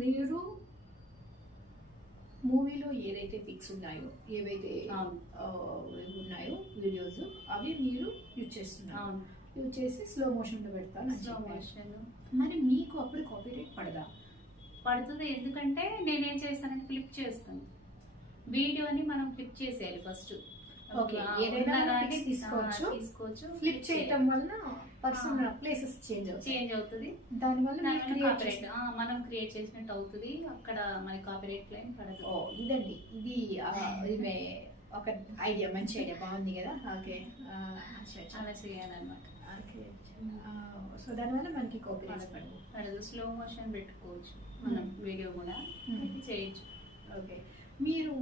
మీరు మూవీలో ఏదైతే పిక్స్ ఉన్నాయో, ఏవైతే ఉన్నాయో వీడియోస్, అవి మీరు యూజ్ చేస్తున్నారు. యూజ్ చేసి స్లో మోషన్లో పెడతాను. Slow motion. మరి మీకు అప్పుడు కాపీరైట్ పడదా? పడుతుంది. ఎందుకంటే నేనేం చేస్తానంటే క్లిప్ చేస్తాను. వీడియోని మనం క్లిప్ చేసేయాలి ఫస్ట్. తీసుకోవచ్చు. ఫ్లిప్ చేయటం వల్ల పర్సనల్ ప్లేసెస్ చేంజ్ అవుతుంది. దానివల్ల మనం క్రియేట్ చేసినట్టు అవుతుంది. అక్కడ మన కాపీరైట్ క్లెయిమ్ పడదు. ఇదండి, ఇది ఒక ఐడియా, మంచి ఐడియా, బాగుంది కదా. ఓకే, అలా చేయాలన్నమాట. సో దానివల్ల మనకి కాపీరైట్ పడదు. స్లో మోషన్ పెట్టుకోవచ్చు మనం, వీడియో కూడా చేయొచ్చు. ఓకే, మీరు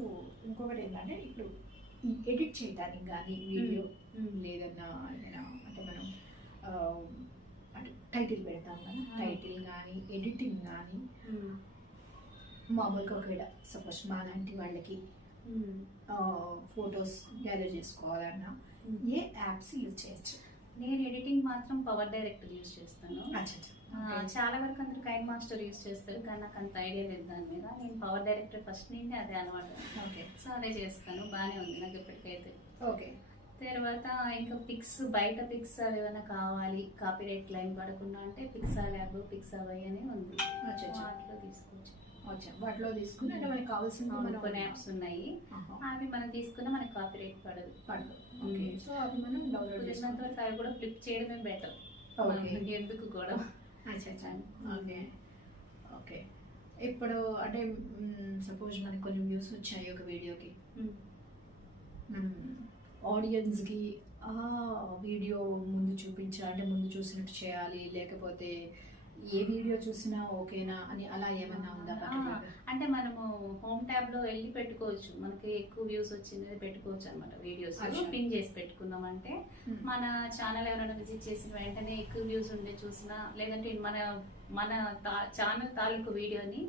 ఇంకొకటి ఏంటంటే ఇప్పుడు ఎడిట్ చేయడానికి కానీ వీడియో లేదన్నా ఏదైనా అంటే మనం అంటే టైటిల్ పెడతాం కదా, టైటిల్ కానీ ఎడిటింగ్ కానీ మామూలుగా ఒకవేళ సపోజ్ మా లాంటి వాళ్ళకి ఫొటోస్ గ్యాదర్ చేసుకోవాలన్నా ఏ యాప్స్ యూజ్ చేయొచ్చు? నేను ఎడిటింగ్ మాత్రం పవర్ డైరెక్టర్ యూజ్ చేస్తాను. చాలా వరకు అందరూ కైన్ మాస్టర్ యూజ్ చేస్తారు, కానీ నాకు అంత ఐడియా లేదు దాని మీద. నేను పవర్ డైరెక్టర్ ఫస్ట్ నుండి అదే అలవాటు. సో అదే చేస్తాను, బాగానే ఉంది నాకు ఇప్పటికైతే. ఓకే, తర్వాత ఇంకా పిక్స్, బయట పిక్స్ అవి ఏమైనా కావాలి కాపీరైట్ క్లెయిమ్ పడకుండా అంటే పిక్సా ల్యాబ్, పిక్సా వై అని ఉంది, వాటిలో తీసుకోవచ్చు. వాటిలో తీసుకుని అంటే మనకి కావాల్సిన కొన్ని యాప్స్ ఉన్నాయి, అవి మనం తీసుకున్నా మనకి కాపీరైట్ పడదు. సో అవి మనం డౌన్లోడ్ చేసినంత వరకు అవి కూడా ఫ్లిప్ చేయడమే బెటర్, ఎందుకు కూడా. ఓకే ఓకే, ఇప్పుడు అంటే సపోజ్ మనకి కొన్ని వ్యూస్ వచ్చాయి ఒక వీడియోకి, ఆడియన్స్కి ఆ వీడియో ముందు చూపించాలంటే ముందు చూసినట్టు చేయాలి, లేకపోతే ఏ వీడియో చూసినా ఓకేనా అని అలా ఏమన్నా ఉందా? అంటే మనము హోమ్ ట్యాబ్ లో వెళ్ళి పెట్టుకోవచ్చు, మనకి ఎక్కువ వ్యూస్ వచ్చింది పెట్టుకోవచ్చు అనమాట. వీడియోస్ పిన్ చేసి పెట్టుకున్నాం అంటే మన ఛానల్ ఎవరైనా విజిట్ చేసిన వెంటనే ఎక్కువ వ్యూస్ ఉండే చూసినా, లేదంటే మన ఛానల్ తాలూకు వీడియోని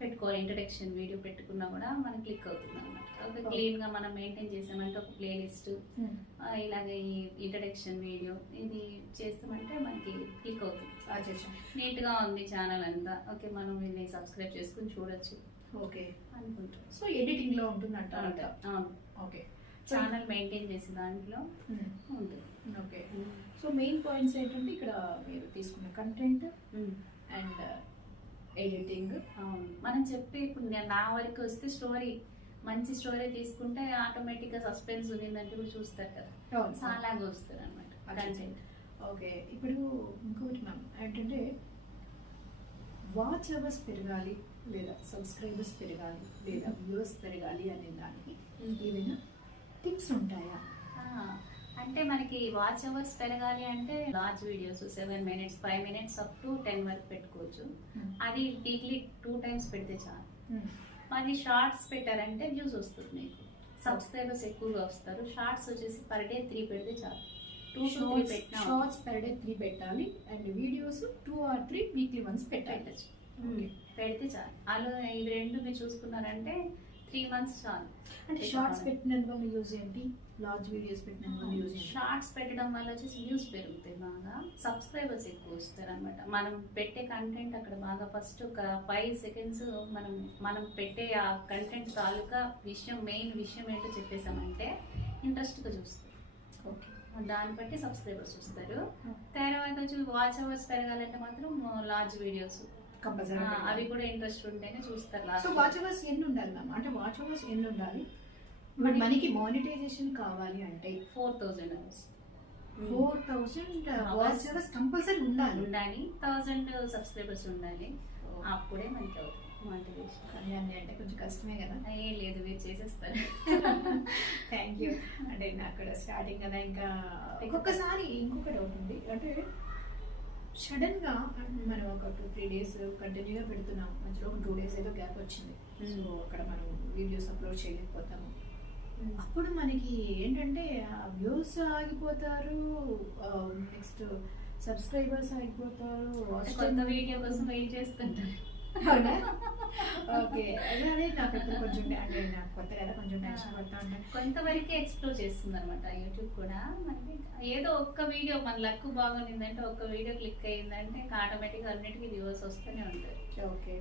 పెట్టుకోవాలి, ఇంట్రడక్షన్ వీడియో పెట్టుకున్నా కూడా మనకి క్లిక్ అవుతుంది అనమాట. ఒక క్లీన్ గా మనం మెయింటైన్ చేసామంటే ఒక ప్లేలిస్ట్, ఇలాగే ఈ ఇంట్రడక్షన్ వీడియో ఇది చేస్తామంటే మనకి క్లిక్ అవుతుంది. నీట్ గా ఉంది ఛానల్ అంతా. ఓకే, మనం దీన్ని సబ్స్క్రైబ్ చేసుకుని చూడొచ్చు. ఓకే అనుకుంటాం. సో ఎడిటింగ్ లో ఉంటుందంట. అవును, ఓకే, ఛానల్ మెయింటైన్ చేసే దాంట్లో ఉంటుంది. ఓకే, సో మెయిన్ పాయింట్స్ ఏంటంటే ఇక్కడ మీరు తీసుకున్న కంటెంట్ అండ్ ఎడిటింగ్. మనం చెప్పి ఇప్పుడు నా వరకు వస్తే స్టోరీ, మంచి స్టోరీ తీసుకుంటే ఆటోమేటిక్ గా సస్పెన్స్ ఉందంటే కూడా చూస్తారు కదా, అలాగే వస్తారు అనమాట కంటెంట్. ఓకే, ఇప్పుడు ఇంకోటి మ్యామ్ ఏంటంటే వాచ్ అవర్స్ పెరగాలి లేదా సబ్స్క్రైబర్స్ పెరగాలి లేదా వ్యూవర్స్ పెరగాలి అనే దానికి ఏమైనా టిప్స్ ఉంటాయా? అంటే మనకి వాచ్ అవర్స్ పెరగాలి అంటే large videos 7 minutes 5 minutes up to 10 వరకు పెట్టుకోవచ్చు. అది వీక్లీ 2 times పెడితే చాలు. అది షార్ట్స్ పెట్టారంటే వ్యూస్ వస్తుంది, మీకు సబ్స్క్రైబర్స్ ఎక్కువగా వస్తారు. షార్ట్స్ వచ్చేసి పర్ డే 3 పెడితే చాలు. 2 to 3 పెట్టినా షార్ట్స్ పర్ డే 3 పెట్టాలి and videos 2 or 3 weekly once పెట్టాలి. పెడితే చాలు. అలా ఇవి రెండు మీరు చూసుకున్నారంటే 3 months చాలు. అంటే షార్ట్స్ పెట్టినందువల్ల యూజ్ ఏంటి, లార్జ్ వీడియోస్ పెట్టినందువల్ల యూజ్ ఏంటి? షార్ట్స్ పెట్టడం వల్ల వచ్చేసి వ్యూస్ పెరుగుతాయి, బాగా సబ్స్క్రైబర్స్ ఎక్కువ వస్తారు అనమాట. మనం పెట్టే కంటెంట్ అక్కడ బాగా ఫస్ట్ ఒక 5 seconds మనం పెట్టే ఆ కంటెంట్ తాలూకా విషయం, మెయిన్ విషయం ఏంటో చెప్పేసామంటే ఇంట్రెస్ట్గా చూస్తారు. ఓకే, దాన్ని బట్టి సబ్స్క్రైబర్స్ వస్తారు. తర్వాత వచ్చి వాచ్ అవర్స్ పెరగాలంటే మాత్రం లార్జ్ వీడియోస్ అవి కూడా ఇంట్రెస్ట్ ఉంటేనే చూస్తారు. సో వాచ్ అవర్స్ ఎన్ని ఉండాలి మ్యామ్? అంటే వాచ్ అవర్స్ ఎన్ని ఉండాలి మనకి మానిటైజేషన్ కావాలి అంటే? 4,000 hours. 4,000 వాచ్ అవర్స్ కంపల్సరీ ఉండాలి. 1,000 సబ్స్క్రైబర్స్ ఉండాలి, అప్పుడే మనకి అవుతుంది మానిటైజేషన్. అన్నీ అంటే కొంచెం కష్టమే కదా? ఏం లేదు, మీరు చేసేస్తారు. Thank you. అంటే నాకు కూడా స్టార్టింగ్ కదా, ఇంకా ఒక్కొక్కసారి ఇంకొక డౌట్ ఉంది. అంటే సడన్ గా మనం ఒక 2-3 days కంటిన్యూగా పెడుతున్నాం, మధ్యలో ఒక 2 days ఏదో గ్యాప్ వచ్చింది. సో అక్కడ మనం వీడియోస్ అప్లోడ్ చేయలేకపోతాము. అప్పుడు మనకి ఏంటంటే వ్యూస్ ఆగిపోతారు, నెక్స్ట్ సబ్స్క్రైబర్స్ ఆగిపోతారు, కొత్త వీడియో కోసం వెయిట్ చేస్తుంటారు. అవునా? ఓకే. అదే నాకు ఇప్పుడు కొంచెం అంటే నాకు కొత్త కదా, కొంచెం టెన్షన్ పడతా ఉంటాను. కొంతవరకు ఎక్స్ప్లోర్ చేస్తుంది అనమాట యూట్యూబ్ కూడా. మనకి ఏదో ఒక్క వీడియో మన లక్ బాగుండిందంటే, ఒక్క వీడియో క్లిక్ అయ్యిందంటే ఆటోమేటిక్గా అన్నిటికీ వ్యూవర్స్ వస్తూనే ఉంటారు. ఓకే.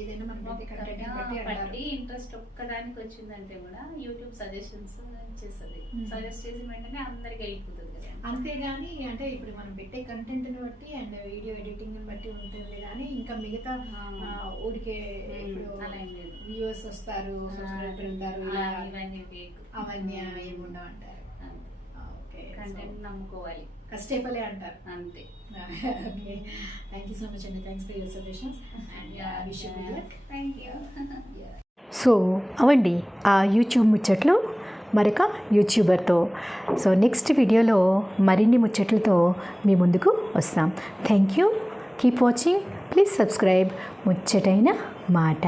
ఏదైనా మనకి కంటెంట్ బట్టి ఇంట్రెస్ట్ ఒక్కదానికి వచ్చిందంటే కూడా యూట్యూబ్ సజెషన్స్ ఇచ్చేస్తుంది. సజెస్ట్ చేసిన వెంటనే అందరికి వెళ్ళిపోతుంది కదా. అంతేగాని అంటే ఇప్పుడు మనం పెట్టే కంటెంట్ ని బట్టి అండ్ వీడియో ఎడిటింగ్ బట్టి ఉంటుంది కానీ ఇంకా మిగతా ఊరికే ఇప్పుడు అలా ఏం లేదు. వ్యూవర్స్ వస్తారు, సబ్స్క్రైబర్ ఉంటారు, ఇవన్నీ fake. అవన్నీ ఏముండవు అంటారు. ఓకే. కంటెంట్ నమ్ముకోవాలి కష్టపలే అంటారు అంతే. Okay. Thank you so much అండి. Thanks for your suggestions and wish you good luck. Thank you. So అవండి ఆ యూట్యూబ్ ముచ్చట్లు మరొక యూట్యూబర్తో. సో నెక్స్ట్ వీడియోలో మరిన్ని ముచ్చట్లతో మీ ముందుకు వస్తాం. Thank you. Keep watching. Please subscribe ముచ్చటైన మాట.